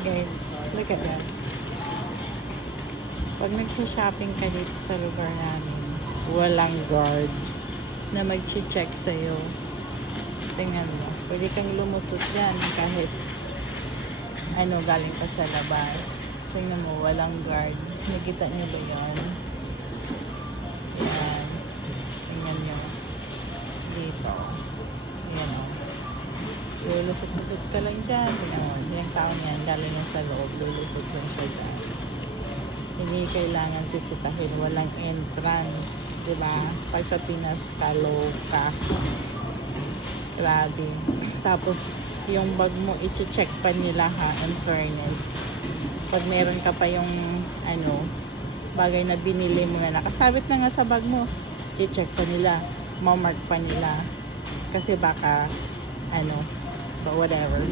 Guys, look at that. Pag nag-shopping ka dito sa lugar namin, walang guard na mag-check sa'yo. Tingnan mo. Pwede kang lumusot yan kahit galing pa sa labas. Tingnan mo, walang guard. Nakita niyo ba yan? Yan. Tingnan nyo. Dito. Yan o. Lulusot-lusot ka lang dyan. Yung tao niyan, galing yan sa loob. Lulusot lang siya dyan. Hindi kailangan sisitahin. Walang entrance. Diba? Pag sa Pinas, kaloka. Grabe. Tapos, yung bag mo, i-check pa nila ha, in fairness. Pag meron ka pa yung, bagay na binili mo na nakasabit na nga sa bag mo, i-check pa nila, mamark pa nila. Kasi baka, but whatever.